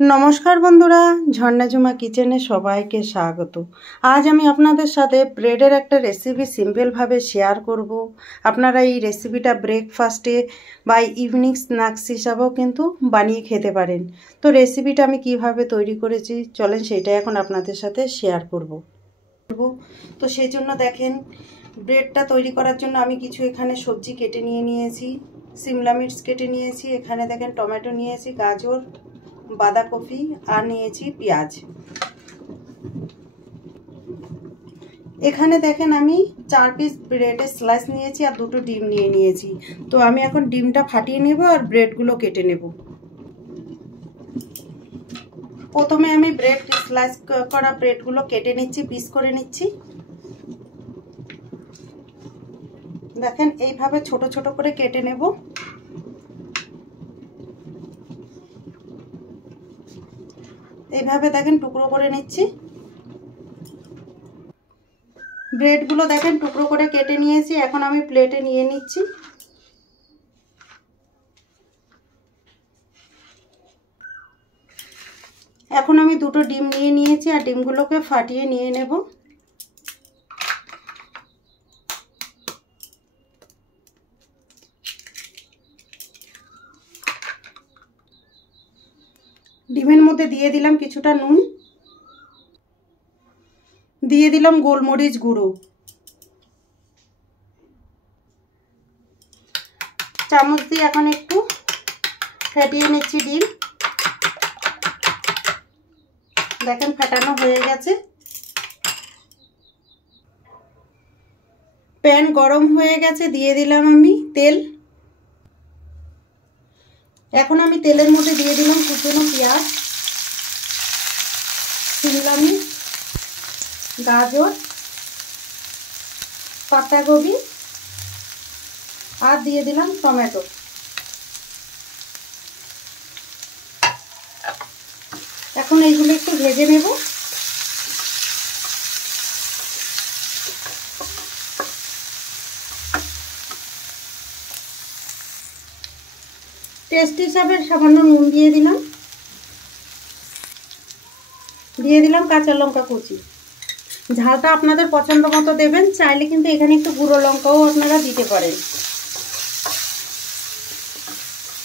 নমস্কার বন্ধুরা, ঝর্ণা ঝুমা কিচেনে সবাইকে স্বাগত। আজ আমি আপনাদের সাথে ব্রেডের একটা রেসিপি সিম্পলভাবে শেয়ার করব। আপনারা এই রেসিপিটা ব্রেকফাস্টে বা ইভিনিং স্ন্যাক্স হিসাবেও কিন্তু বানিয়ে খেতে পারেন। তো রেসিপিটা আমি কিভাবে তৈরি করেছি চলেন সেটাই এখন আপনাদের সাথে শেয়ার করব। তো সেই জন্য দেখেন, ব্রেডটা তৈরি করার জন্য আমি কিছু এখানে সবজি কেটে নিয়েছি। সিমলা মির্চ কেটে নিয়েছি, এখানে দেখেন টমেটো নিয়েছি, গাজর, বাঁধাকপি আর নিয়েছি পেঁয়াজ। এখানে দেখেন আমি 4 পিস ব্রেডের স্লাইস নিয়েছি আর 2টো ডিম নিয়েছি। তো আমি এখন ডিমটা ফাটিয়ে নেব আর ব্রেডগুলো কেটে নেব। প্রথমে আমি ব্রেড স্লাইস করা ব্রেডগুলো কেটে নিচ্ছি, পিস করে নিচ্ছি। দেখেন এইভাবে ছোট ছোট করে কেটে নেব। এইভাবে দেখেন টুকরো করে নিচ্ছি। ব্রেডগুলো দেখেন টুকরো করে কেটে নিয়েছি, এখন আমি প্লেটে নিয়ে নিচ্ছি। এখন আমি 2টো ডিম নিয়েছি আর ডিমগুলোকে ফাটিয়ে নিয়ে নেব। ডিমের মধ্যে দিয়ে দিলাম কিছুটা নুন, দিয়ে দিলাম গোলমরিচ গুঁড়ো, চামচ দিয়ে এখন একটু ফেটিয়ে নিচ্ছি ডিম। দেখেন ফেটানো হয়ে গেছে। প্যান গরম হয়ে গেছে, দিয়ে দিলাম আমি তেল। এখন আমি তেলের মধ্যে দিয়ে দিলাম কুচনো পেঁয়াজ, সিমলা মির্চ, গাজর, পাতাকপি আর দিয়ে দিলাম টমেটো। এখন এইগুলো একটু ভেজে নেব। টেস্ট হিসাবে সামান্য নুন দিয়ে দিলাম, দিয়ে দিলাম কাঁচা লঙ্কা কুচি। ঝালটা আপনাদের পছন্দ মতো দেবেন, চাইলে কিন্তু এখানে একটু গুঁড়ো লঙ্কাও আপনারা দিতে পারেন।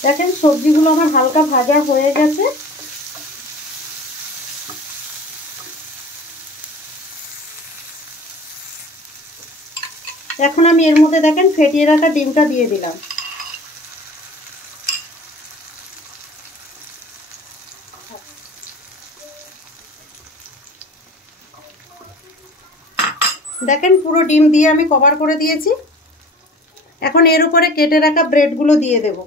দেখেন সবজিগুলো আমার হালকা ভাজা হয়ে গেছে। এখন আমি এর মধ্যে দেখেন ফেটিয়ে রাখা ডিমটা দিয়ে দিলাম। দেখেন পুরো ডিম দিয়ে আমি কভার করে দিয়েছি। এখন এর উপরে কেটে রাখা ব্রেডগুলো দিয়ে দেব।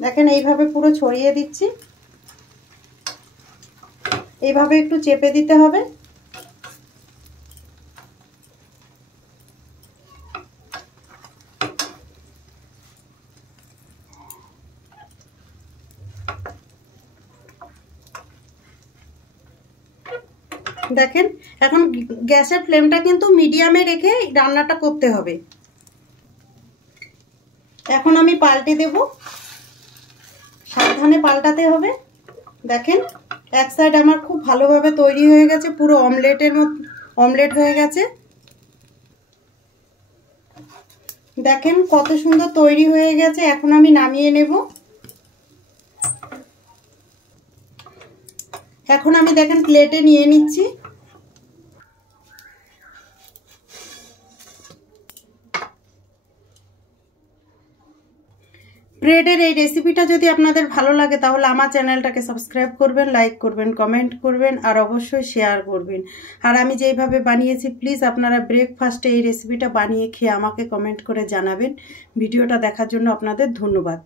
দেখেন এইভাবে পুরো ছড়িয়ে দিচ্ছি। এইভাবে একটু চেপে দিতে হবে। দেখেন এখন গ্যাসের ফ্লেমটা কিন্তু মিডিয়ামে রেখে রান্নাটা করতে হবে। এখন আমি পাল্টে দেব, সাবধানে পাল্টাতে হবে। দেখেন এক সাইড আমার খুব ভালোভাবে তৈরি হয়ে গেছে, পুরো অমলেট হয়ে গেছে। দেখেন কত সুন্দর তৈরি হয়ে গেছে। এখন আমি নামিয়ে নেব। এখন আমি দেখেন প্লেটে নিয়ে নিচ্ছি। ব্রেডের এই রেসিপিটা যদি আপনাদের ভালো লাগে তাহলে আমার চ্যানেলটাকে সাবস্ক্রাইব করবেন, লাইক করবেন, কমেন্ট করবেন আর অবশ্যই শেয়ার করবেন। আর আমি যেইভাবে বানিয়েছি প্লিজ আপনারা ব্রেকফাস্টে এই রেসিপিটা বানিয়ে খেয়ে আমাকে কমেন্ট করে জানাবেন। ভিডিওটা দেখার জন্য আপনাদের ধন্যবাদ।